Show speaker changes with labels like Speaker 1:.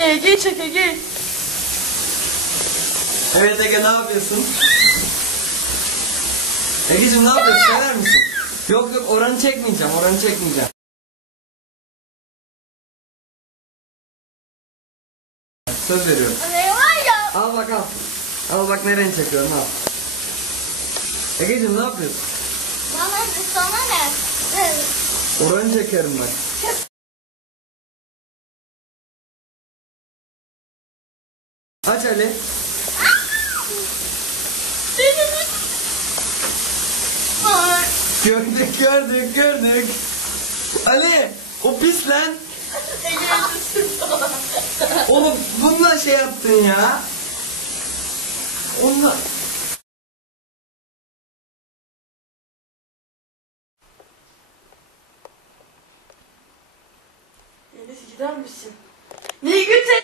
Speaker 1: Ege çek Ege.
Speaker 2: Evet Ege ne yapıyorsun? Ege'cim ne yapıyorsun? Söyler misin? Yok yok oranı çekmeyeceğim. Oranı çekmeyeceğim. Söz veriyorum.
Speaker 1: Ne var ya?
Speaker 2: Al bak al. Al bak nereni çekiyorum al. Ege'cim ne yapıyorsun?
Speaker 1: Bana sana ne?
Speaker 2: Oranı çekerim bak. Aç Ali. Gördük gördük gördük. Ali o pis lan. Oğlum bununla şey yaptın ya. Onunla.
Speaker 1: Enes gider misin? Niye götür?